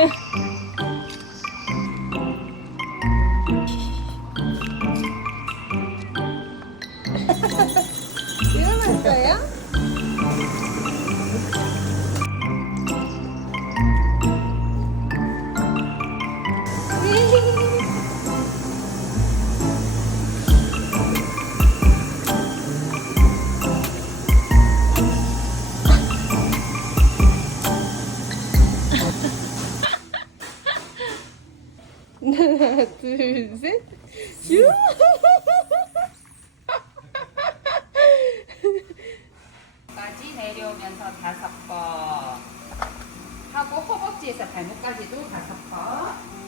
Yeah. 하나, 둘, 셋. 슈! 까지 내려오면서 다섯 번 하고 허벅지에서 발목까지도 다섯 번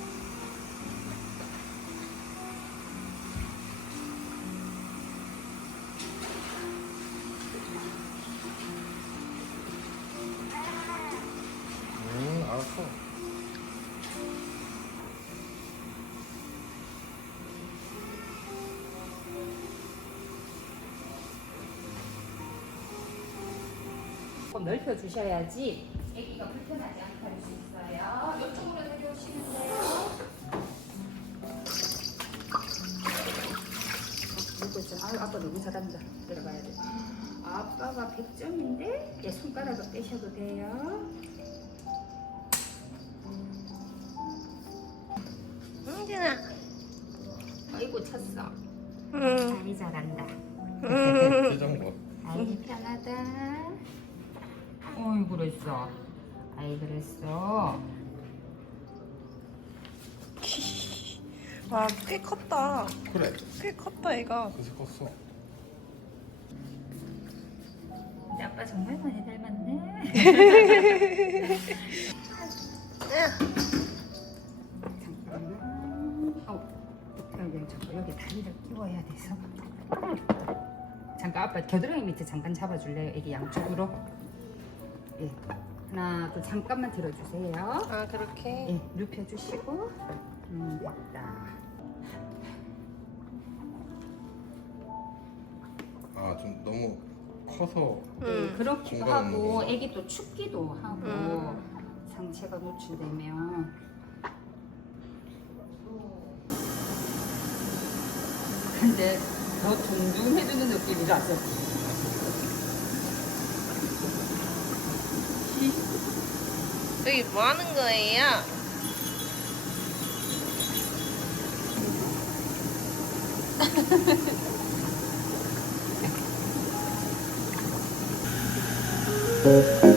조금 넓혀 주셔야지 아기가 불편하지 않게 할 수 있어요. 이쪽으로 내려오시면 돼요. 아유 아빠 너무 잘한다. 들어가야 돼. 아빠가 100점인데 얘 손가락을 빼셔도 돼요. 흥진아. 아이고. 응. 아이 잘한다. 대장부. 아이 편하다. 어이 그랬어. 아이 그랬어. 와, 꽤 컸다. 그래. 꽤 컸다, 얘가. 그새 컸어. 근데 아빠 정말 많이 닮았네. 잠깐만. 어, 여기 잠깐 여기 다리를 끼워야 돼서. 잠깐 아빠 겨드랑이 밑에 잠깐 잡아줄래요? 애기 양쪽으로. 예. 하나, 둘 잠깐만 들어주세요. 아, 그렇게? 예, 눕혀주시고. 음, 됐다. 아, 좀 너무 커서 네, 응. 그렇기도 하고 애기 또 춥기도 하고 음. 상체가 노출되면 근데 더 둥둥해주는 느낌이라서 여기 뭐 하는 거예요?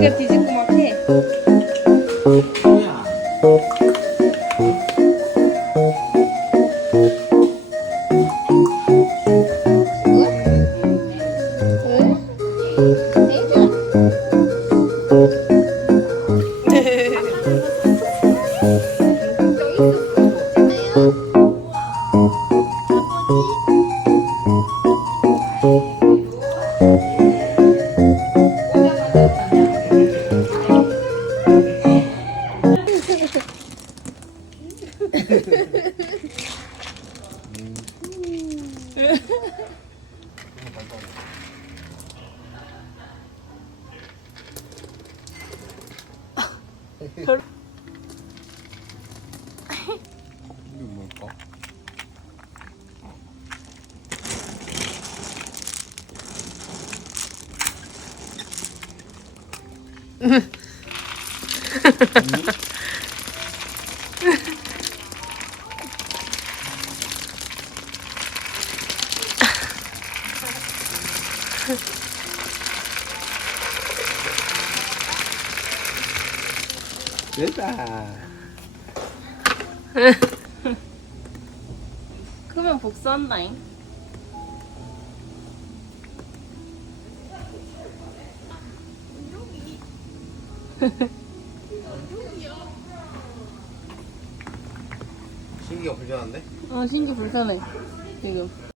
지가 뒤집고 막 có Chết à. 복수한다잉. 신기가 불편한데? 어, 신기 불편해. 지금.